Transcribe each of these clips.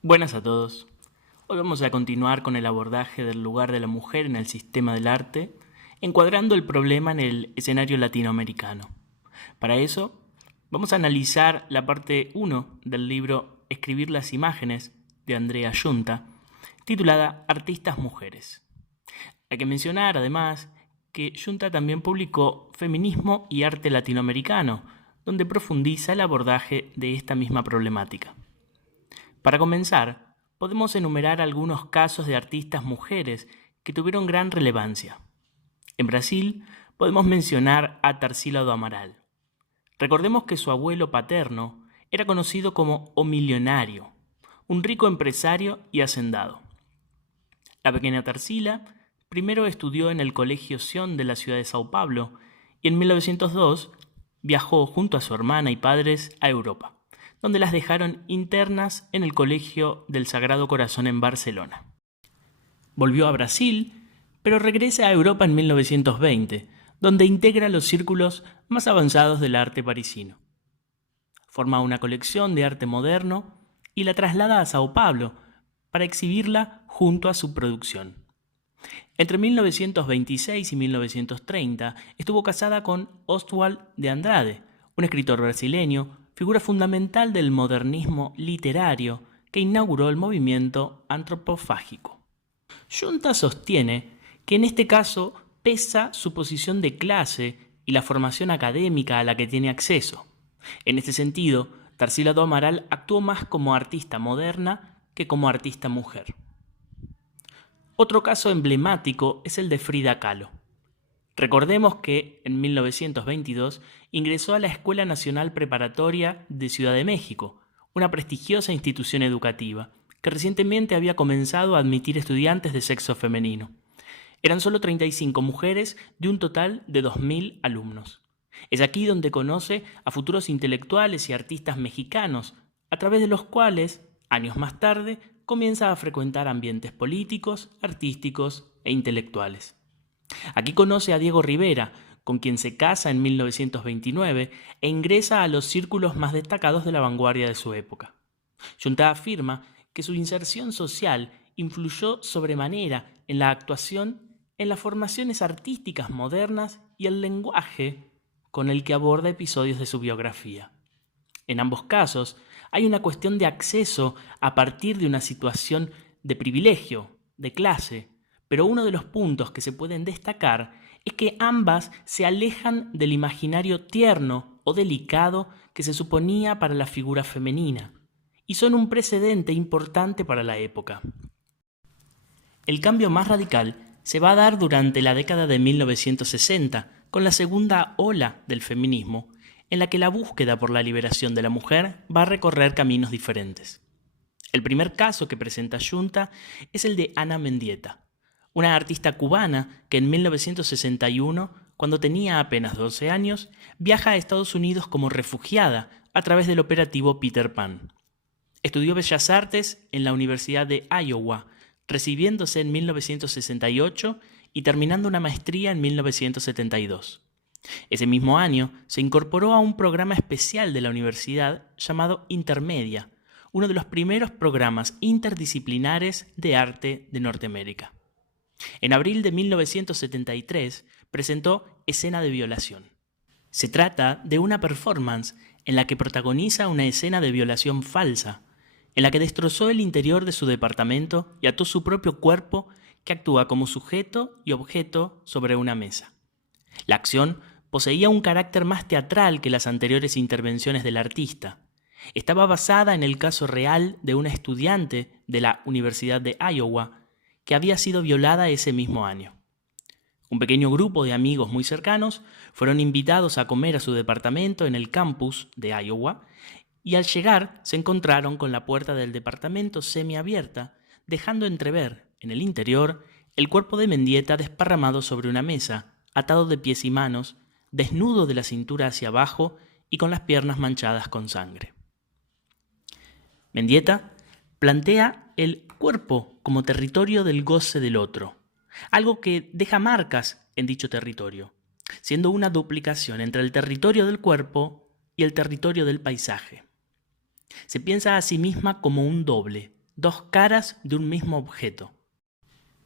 Buenas a todos. Hoy vamos a continuar con el abordaje del lugar de la mujer en el sistema del arte, encuadrando el problema en el escenario latinoamericano. Para eso, vamos a analizar la parte 1 del libro Escribir las imágenes de Andrea Giunta, titulada Artistas Mujeres. Hay que mencionar, además, que Giunta también publicó Feminismo y Arte Latinoamericano, donde profundiza el abordaje de esta misma problemática. Para comenzar, podemos enumerar algunos casos de artistas mujeres que tuvieron gran relevancia. En Brasil, podemos mencionar a Tarsila do Amaral. Recordemos que su abuelo paterno era conocido como o millonario, un rico empresario y hacendado. La pequeña Tarsila primero estudió en el Colegio Sion de la ciudad de Sao Paulo y en 1902 viajó junto a su hermana y padres a Europa, donde las dejaron internas en el Colegio del Sagrado Corazón en Barcelona. Volvió a Brasil, pero regresa a Europa en 1920, donde integra los círculos más avanzados del arte parisino. Forma una colección de arte moderno y la traslada a Sao Paulo para exhibirla junto a su producción. Entre 1926 y 1930 estuvo casada con Oswald de Andrade, un escritor brasileño, figura fundamental del modernismo literario que inauguró el movimiento antropofágico. Giunta sostiene que en este caso pesa su posición de clase y la formación académica a la que tiene acceso. En este sentido, Tarsila do Amaral actuó más como artista moderna que como artista mujer. Otro caso emblemático es el de Frida Kahlo. Recordemos que en 1922 ingresó a la Escuela Nacional Preparatoria de Ciudad de México, una prestigiosa institución educativa que recientemente había comenzado a admitir estudiantes de sexo femenino. Eran solo 35 mujeres de un total de 2.000 alumnos. Es aquí donde conoce a futuros intelectuales y artistas mexicanos, a través de los cuales, años más tarde, comienza a frecuentar ambientes políticos, artísticos e intelectuales. Aquí conoce a Diego Rivera, con quien se casa en 1929 e ingresa a los círculos más destacados de la vanguardia de su época. Giunta afirma que su inserción social influyó sobremanera en la actuación, en las formaciones artísticas modernas y el lenguaje con el que aborda episodios de su biografía. En ambos casos, hay una cuestión de acceso a partir de una situación de privilegio, de clase, pero uno de los puntos que se pueden destacar es que ambas se alejan del imaginario tierno o delicado que se suponía para la figura femenina, y son un precedente importante para la época. El cambio más radical se va a dar durante la década de 1960, con la segunda ola del feminismo, en la que la búsqueda por la liberación de la mujer va a recorrer caminos diferentes. El primer caso que presenta Giunta es el de Ana Mendieta, una artista cubana que en 1961, cuando tenía apenas 12 años, viaja a Estados Unidos como refugiada a través del operativo Peter Pan. Estudió Bellas Artes en la Universidad de Iowa, recibiéndose en 1968 y terminando una maestría en 1972. Ese mismo año se incorporó a un programa especial de la universidad llamado Intermedia, uno de los primeros programas interdisciplinares de arte de Norteamérica. En abril de 1973 presentó Escena de violación. Se trata de una performance en la que protagoniza una escena de violación falsa, en la que destrozó el interior de su departamento y ató su propio cuerpo, que actúa como sujeto y objeto sobre una mesa. La acción poseía un carácter más teatral que las anteriores intervenciones del artista. Estaba basada en el caso real de una estudiante de la Universidad de Iowa que había sido violada ese mismo año. Un pequeño grupo de amigos muy cercanos fueron invitados a comer a su departamento en el campus de Iowa y al llegar se encontraron con la puerta del departamento semiabierta, dejando entrever, en el interior, el cuerpo de Mendieta desparramado sobre una mesa, atado de pies y manos, desnudo de la cintura hacia abajo y con las piernas manchadas con sangre. Mendieta plantea el cuerpo como territorio del goce del otro, algo que deja marcas en dicho territorio, siendo una duplicación entre el territorio del cuerpo y el territorio del paisaje. Se piensa a sí misma como un doble, dos caras de un mismo objeto.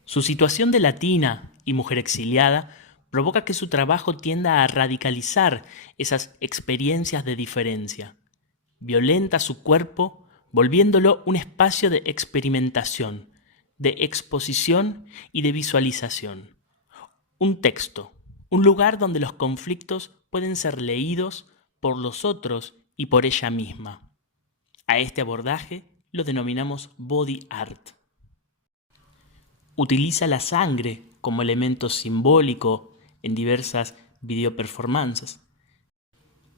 Su situación de latina y mujer exiliada provoca que su trabajo tienda a radicalizar esas experiencias de diferencia. Violenta su cuerpo, volviéndolo un espacio de experimentación, de exposición y de visualización. Un texto, un lugar donde los conflictos pueden ser leídos por los otros y por ella misma. A este abordaje lo denominamos body art. Utiliza la sangre como elemento simbólico en diversas videoperformances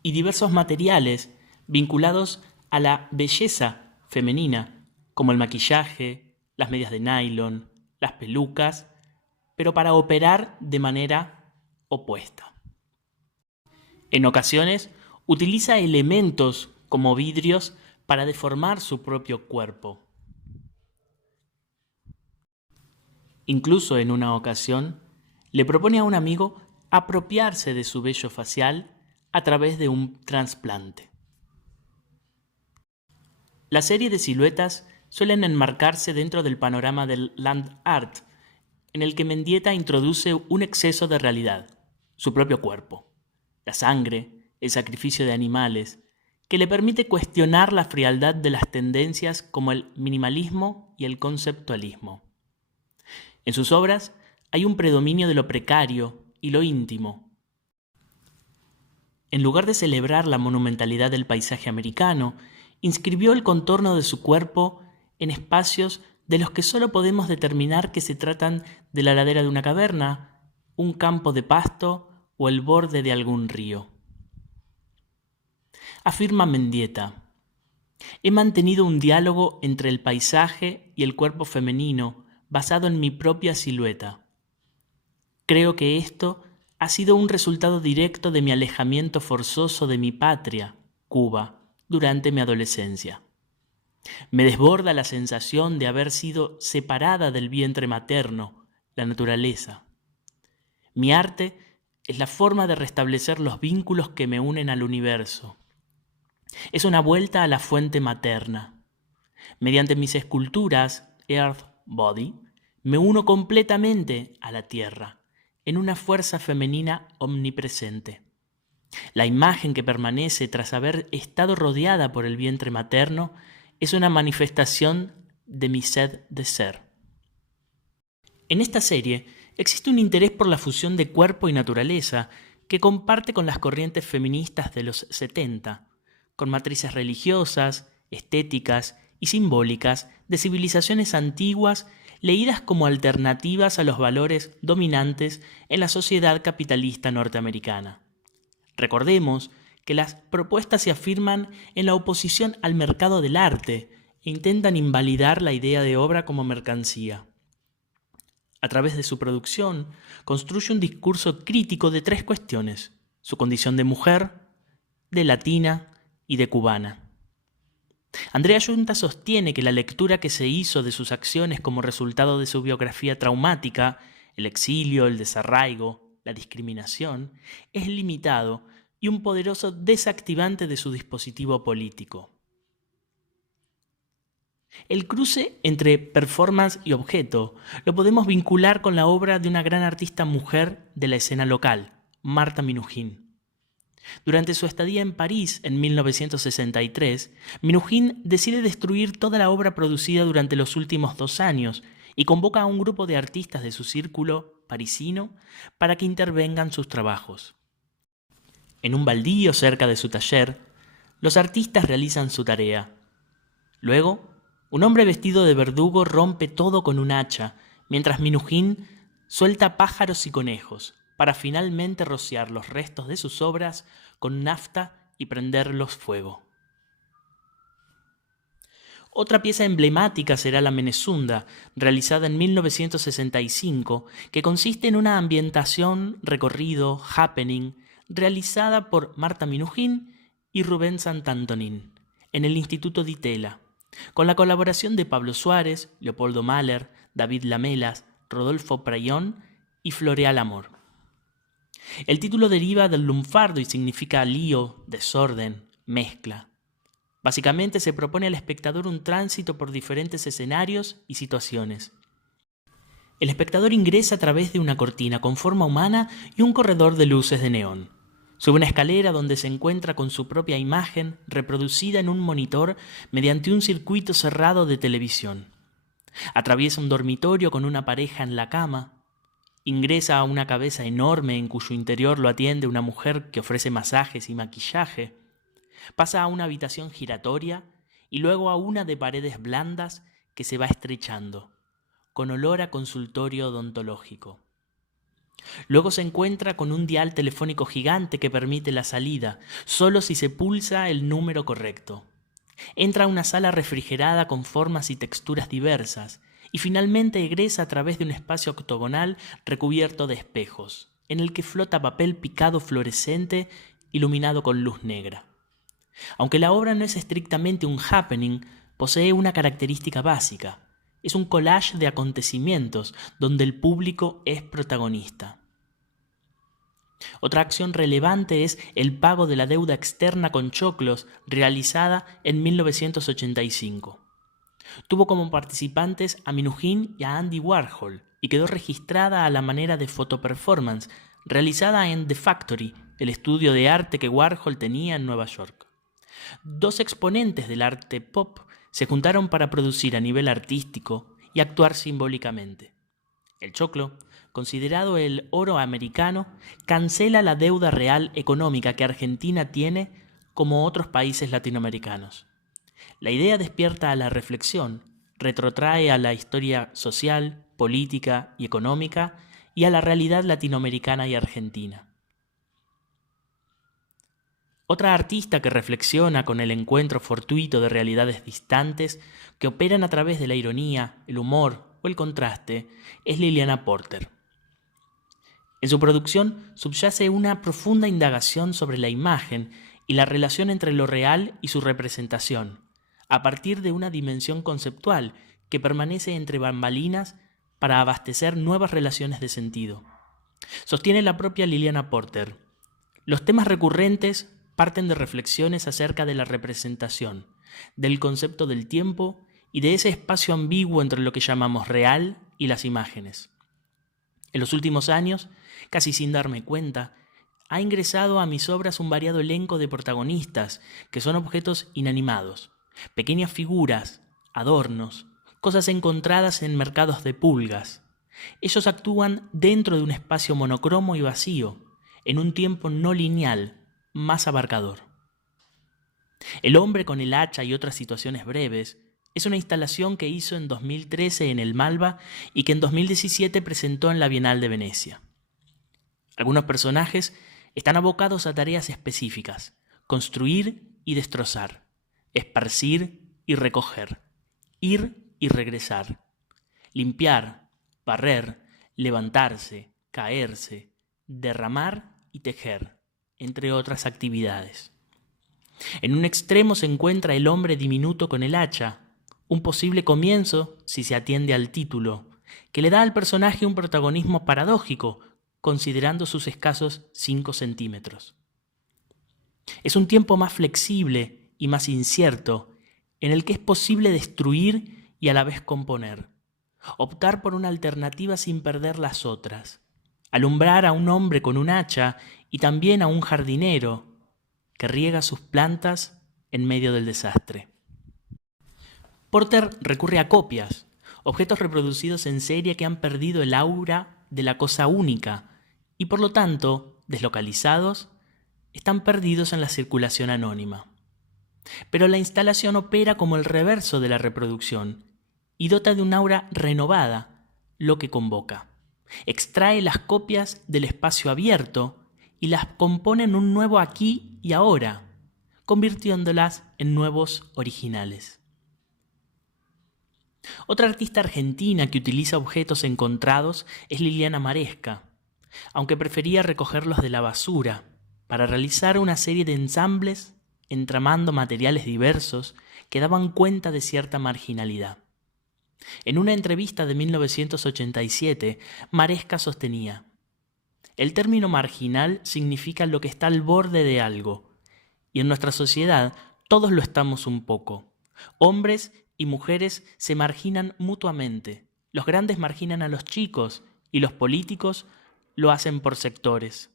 y diversos materiales vinculados a la belleza femenina, como el maquillaje, las medias de nylon, las pelucas, pero para operar de manera opuesta. En ocasiones, utiliza elementos como vidrios para deformar su propio cuerpo. Incluso en una ocasión, le propone a un amigo apropiarse de su vello facial a través de un trasplante. La serie de siluetas suelen enmarcarse dentro del panorama del land art, en el que Mendieta introduce un exceso de realidad, su propio cuerpo, la sangre, el sacrificio de animales, que le permite cuestionar la frialdad de las tendencias como el minimalismo y el conceptualismo. En sus obras hay un predominio de lo precario y lo íntimo. En lugar de celebrar la monumentalidad del paisaje americano, inscribió el contorno de su cuerpo en espacios de los que solo podemos determinar que se tratan de la ladera de una caverna, un campo de pasto o el borde de algún río. Afirma Mendieta: he mantenido un diálogo entre el paisaje y el cuerpo femenino basado en mi propia silueta. Creo que esto ha sido un resultado directo de mi alejamiento forzoso de mi patria, Cuba, durante mi adolescencia. Me desborda la sensación de haber sido separada del vientre materno, la naturaleza. Mi arte es la forma de restablecer los vínculos que me unen al universo. Es una vuelta a la fuente materna. Mediante mis esculturas, Earth Body, me uno completamente a la tierra, en una fuerza femenina omnipresente. La imagen que permanece tras haber estado rodeada por el vientre materno es una manifestación de mi sed de ser. En esta serie existe un interés por la fusión de cuerpo y naturaleza que comparte con las corrientes feministas de los 70, con matrices religiosas, estéticas y simbólicas de civilizaciones antiguas leídas como alternativas a los valores dominantes en la sociedad capitalista norteamericana. Recordemos que las propuestas se afirman en la oposición al mercado del arte e intentan invalidar la idea de obra como mercancía. A través de su producción, construye un discurso crítico de tres cuestiones: su condición de mujer, de latina y de cubana. Andrea Yunta sostiene que la lectura que se hizo de sus acciones como resultado de su biografía traumática, el exilio, el desarraigo, la discriminación, es limitado y un poderoso desactivante de su dispositivo político. El cruce entre performance y objeto lo podemos vincular con la obra de una gran artista mujer de la escena local, Marta Minujín. Durante su estadía en París en 1963, Minujín decide destruir toda la obra producida durante los últimos 2 años y convoca a un grupo de artistas de su círculo parisino para que intervengan sus trabajos. En un baldío cerca de su taller, los artistas realizan su tarea. Luego, un hombre vestido de verdugo rompe todo con un hacha, mientras Minujín suelta pájaros y conejos, para finalmente rociar los restos de sus obras con nafta y prenderlos fuego. Otra pieza emblemática será la Menezunda, realizada en 1965, que consiste en una ambientación, recorrido, happening, realizada por Marta Minujín y Rubén Santantonin, en el Instituto Di Tella, con la colaboración de Pablo Suárez, Leopoldo Mahler, David Lamelas, Rodolfo Prayón y Floreal Amor. El título deriva del lunfardo y significa lío, desorden, mezcla. Básicamente se propone al espectador un tránsito por diferentes escenarios y situaciones. El espectador ingresa a través de una cortina con forma humana y un corredor de luces de neón. Sube una escalera donde se encuentra con su propia imagen reproducida en un monitor mediante un circuito cerrado de televisión. Atraviesa un dormitorio con una pareja en la cama. Ingresa a una cabeza enorme en cuyo interior lo atiende una mujer que ofrece masajes y maquillaje. Pasa a una habitación giratoria y luego a una de paredes blandas que se va estrechando, con olor a consultorio odontológico. Luego se encuentra con un dial telefónico gigante que permite la salida, solo si se pulsa el número correcto. Entra a una sala refrigerada con formas y texturas diversas y finalmente egresa a través de un espacio octogonal recubierto de espejos, en el que flota papel picado fluorescente iluminado con luz negra. Aunque la obra no es estrictamente un happening, posee una característica básica. Es un collage de acontecimientos donde el público es protagonista. Otra acción relevante es el pago de la deuda externa con choclos realizada en 1985. Tuvo como participantes a Minujín y a Andy Warhol y quedó registrada a la manera de fotoperformance realizada en The Factory, el estudio de arte que Warhol tenía en Nueva York. Dos exponentes del arte pop se juntaron para producir a nivel artístico y actuar simbólicamente. El choclo, considerado el oro americano, cancela la deuda real económica que Argentina tiene como otros países latinoamericanos. La idea despierta a la reflexión, retrotrae a la historia social, política y económica y a la realidad latinoamericana y argentina. Otra artista que reflexiona con el encuentro fortuito de realidades distantes que operan a través de la ironía, el humor o el contraste es Liliana Porter. En su producción subyace una profunda indagación sobre la imagen y la relación entre lo real y su representación, a partir de una dimensión conceptual que permanece entre bambalinas para abastecer nuevas relaciones de sentido. Sostiene la propia Liliana Porter: los temas recurrentes parten de reflexiones acerca de la representación, del concepto del tiempo y de ese espacio ambiguo entre lo que llamamos real y las imágenes. En los últimos años, casi sin darme cuenta, ha ingresado a mis obras un variado elenco de protagonistas que son objetos inanimados, pequeñas figuras, adornos, cosas encontradas en mercados de pulgas. Ellos actúan dentro de un espacio monocromo y vacío, en un tiempo no lineal, más abarcador. El hombre con el hacha y otras situaciones breves es una instalación que hizo en 2013 en el Malva y que en 2017 presentó en la Bienal de Venecia. Algunos personajes están abocados a tareas específicas: construir y destrozar, esparcir y recoger, ir y regresar, limpiar, barrer, levantarse, caerse, derramar y tejer, entre otras actividades. En un extremo se encuentra el hombre diminuto con el hacha, un posible comienzo si se atiende al título, que le da al personaje un protagonismo paradójico, considerando sus escasos 5 centímetros. Es un tiempo más flexible y más incierto, en el que es posible destruir y a la vez componer, optar por una alternativa sin perder las otras, alumbrar a un hombre con un hacha y también a un jardinero que riega sus plantas en medio del desastre. Porter recurre a copias, objetos reproducidos en serie que han perdido el aura de la cosa única y por lo tanto, deslocalizados, están perdidos en la circulación anónima. Pero la instalación opera como el reverso de la reproducción y dota de un aura renovada lo que convoca. Extrae las copias del espacio abierto y las compone en un nuevo aquí y ahora, convirtiéndolas en nuevos originales. Otra artista argentina que utiliza objetos encontrados es Liliana Maresca, aunque prefería recogerlos de la basura para realizar una serie de ensambles entramando materiales diversos que daban cuenta de cierta marginalidad. En una entrevista de 1987, Maresca sostenía: el término marginal significa lo que está al borde de algo, y en nuestra sociedad Todos lo estamos un poco. Hombres y mujeres se marginan mutuamente. Los grandes marginan a los chicos y los políticos lo hacen por sectores.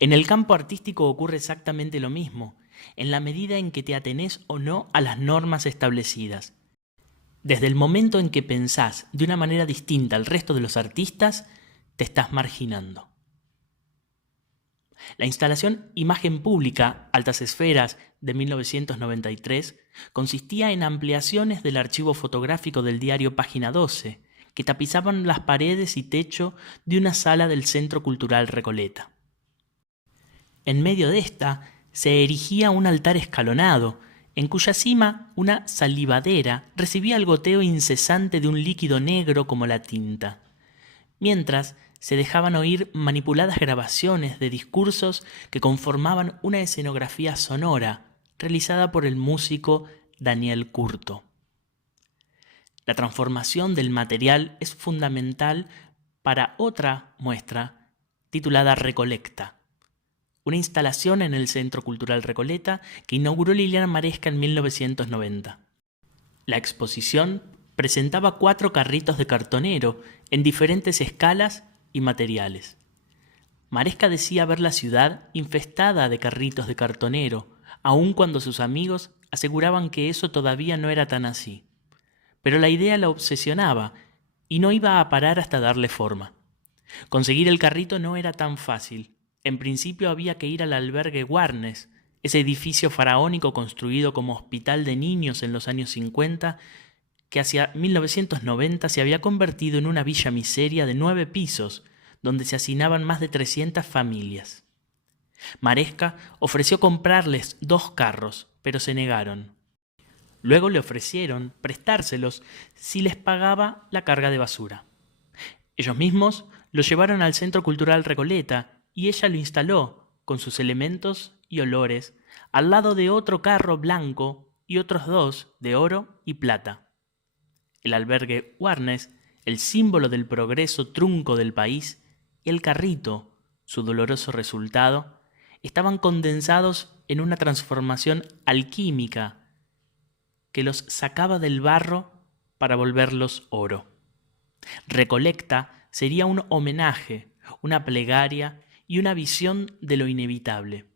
En el campo artístico ocurre exactamente lo mismo, en la medida en que te atenés o no a las normas establecidas. Desde el momento en que pensás de una manera distinta al resto de los artistas, te estás marginando. La instalación Imagen Pública, Altas Esferas, de 1993, consistía en ampliaciones del archivo fotográfico del diario Página 12, que tapizaban las paredes y techo de una sala del Centro Cultural Recoleta. En medio de esta se erigía un altar escalonado, en cuya cima una salivadera recibía el goteo incesante de un líquido negro como la tinta, mientras se dejaban oír manipuladas grabaciones de discursos que conformaban una escenografía sonora realizada por el músico Daniel Curto. La transformación del material es fundamental para otra muestra titulada Recolecta, una instalación en el Centro Cultural Recoleta que inauguró Liliana Maresca en 1990. La exposición presentaba 4 carritos de cartonero en diferentes escalas y materiales. Maresca decía ver la ciudad infestada de carritos de cartonero, aun cuando sus amigos aseguraban que eso todavía no era tan así. Pero la idea la obsesionaba y no iba a parar hasta darle forma. Conseguir el carrito no era tan fácil. En principio había que ir al albergue Warnes, ese edificio faraónico construido como hospital de niños en los años 50, que hacia 1990 se había convertido en una villa miseria de 9 pisos, donde se hacinaban más de 300 familias. Maresca ofreció comprarles 2 carros, pero se negaron. Luego le ofrecieron prestárselos si les pagaba la carga de basura. Ellos mismos lo llevaron al Centro Cultural Recoleta y ella lo instaló, con sus elementos y olores, al lado de otro carro blanco y otros 2 de oro y plata. El albergue Warnes, el símbolo del progreso trunco del país, y el carrito, su doloroso resultado, estaban condensados en una transformación alquímica que los sacaba del barro para volverlos oro. Recolecta sería un homenaje, una plegaria y una visión de lo inevitable.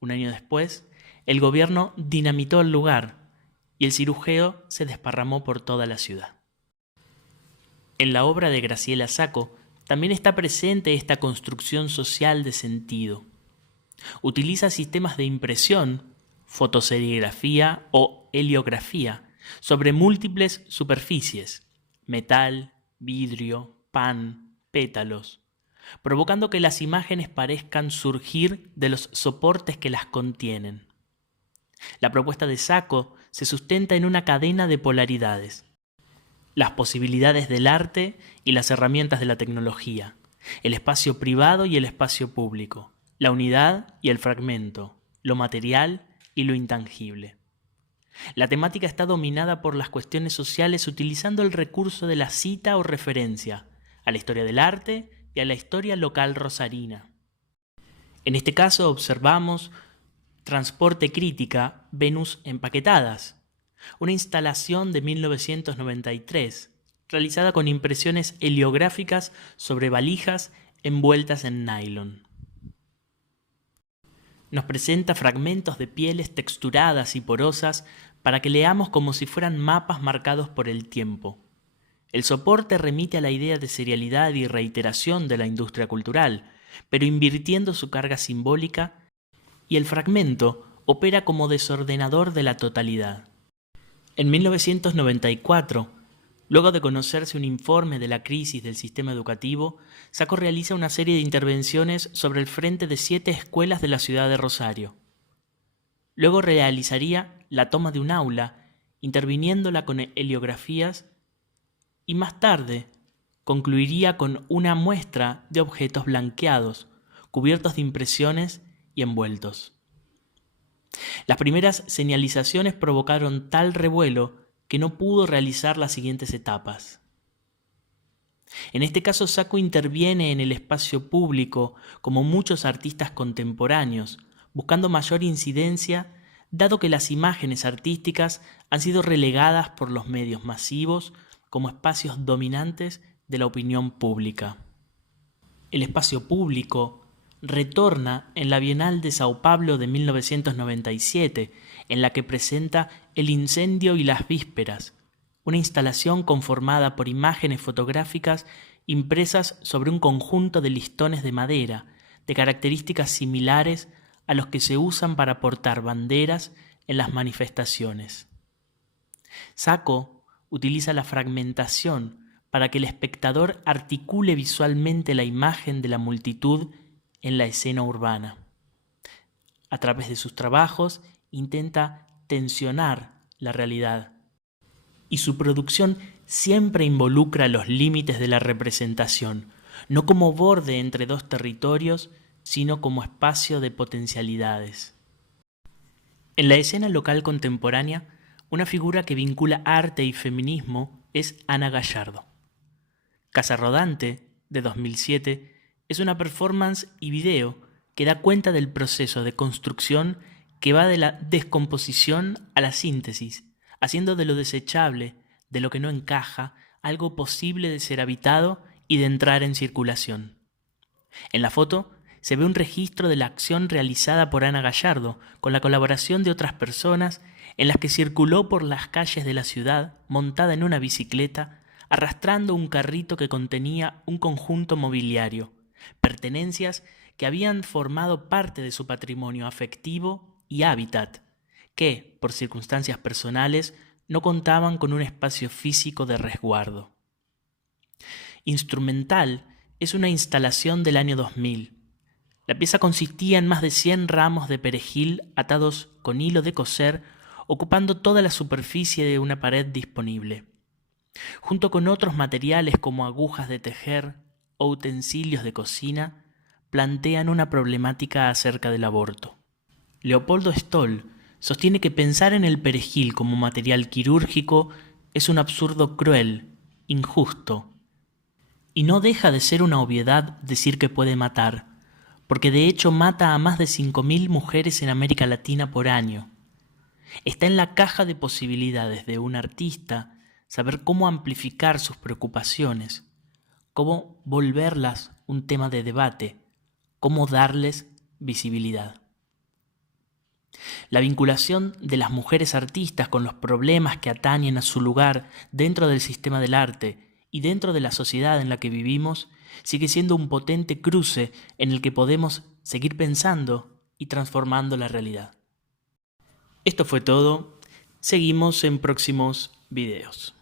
Un año después, el gobierno dinamitó el lugar y el cirujeo se desparramó por toda la ciudad. En la obra de Graciela Sacco también está presente esta construcción social de sentido. Utiliza sistemas de impresión, fotoserigrafía o heliografía sobre múltiples superficies, metal, vidrio, pan, pétalos, provocando que las imágenes parezcan surgir de los soportes que las contienen. La propuesta de Sacco se sustenta en una cadena de polaridades: las posibilidades del arte y las herramientas de la tecnología, el espacio privado y el espacio público, la unidad y el fragmento, lo material y lo intangible. La temática está dominada por las cuestiones sociales utilizando el recurso de la cita o referencia a la historia del arte y a la historia local rosarina. En este caso observamos Transporte Crítica, Venus Empaquetadas, una instalación de 1993, realizada con impresiones heliográficas sobre valijas envueltas en nylon. Nos presenta fragmentos de pieles texturadas y porosas para que leamos como si fueran mapas marcados por el tiempo. El soporte remite a la idea de serialidad y reiteración de la industria cultural, pero invirtiendo su carga simbólica, y el fragmento opera como desordenador de la totalidad. En 1994, luego de conocerse un informe de la crisis del sistema educativo, Sacco realiza una serie de intervenciones sobre el frente de 7 escuelas de la ciudad de Rosario. Luego realizaría la toma de un aula, interviniéndola con heliografías, y más tarde concluiría con una muestra de objetos blanqueados, cubiertos de impresiones y envueltos. Las primeras señalizaciones provocaron tal revuelo que no pudo realizar las siguientes etapas. En este caso, Sacco interviene en el espacio público como muchos artistas contemporáneos, buscando mayor incidencia dado que las imágenes artísticas han sido relegadas por los medios masivos como espacios dominantes de la opinión pública. El espacio público retorna en la Bienal de Sao Paulo de 1997, en la que presenta El incendio y las vísperas, una instalación conformada por imágenes fotográficas impresas sobre un conjunto de listones de madera, de características similares a los que se usan para portar banderas en las manifestaciones. Sacco utiliza la fragmentación para que el espectador articule visualmente la imagen de la multitud en la escena urbana. A través de sus trabajos intenta tensionar la realidad, y su producción siempre involucra los límites de la representación, no como borde entre dos territorios, sino como espacio de potencialidades. En la escena local contemporánea, una figura que vincula arte y feminismo es Ana Gallardo. Casa Rodante, de 2007, es una performance y video que da cuenta del proceso de construcción que va de la descomposición a la síntesis, haciendo de lo desechable, de lo que no encaja, algo posible de ser habitado y de entrar en circulación. En la foto se ve un registro de la acción realizada por Ana Gallardo, con la colaboración de otras personas, en las que circuló por las calles de la ciudad montada en una bicicleta, arrastrando un carrito que contenía un conjunto mobiliario, pertenencias que habían formado parte de su patrimonio afectivo y hábitat, que, por circunstancias personales, no contaban con un espacio físico de resguardo. Instrumental es una instalación del año 2000. La pieza consistía en más de 100 ramos de perejil atados con hilo de coser, ocupando toda la superficie de una pared disponible, junto con otros materiales como agujas de tejer o utensilios de cocina. Plantean una problemática acerca del aborto. Leopoldo Stoll sostiene que pensar en el perejil como material quirúrgico es un absurdo cruel, injusto, y no deja de ser una obviedad decir que puede matar, porque de hecho mata a más de 5.000 mujeres en América Latina por año. Está en la caja de posibilidades de un artista saber cómo amplificar sus preocupaciones, cómo volverlas un tema de debate, cómo darles visibilidad. La vinculación de las mujeres artistas con los problemas que atañen a su lugar dentro del sistema del arte y dentro de la sociedad en la que vivimos sigue siendo un potente cruce en el que podemos seguir pensando y transformando la realidad. Esto fue todo. Seguimos en próximos videos.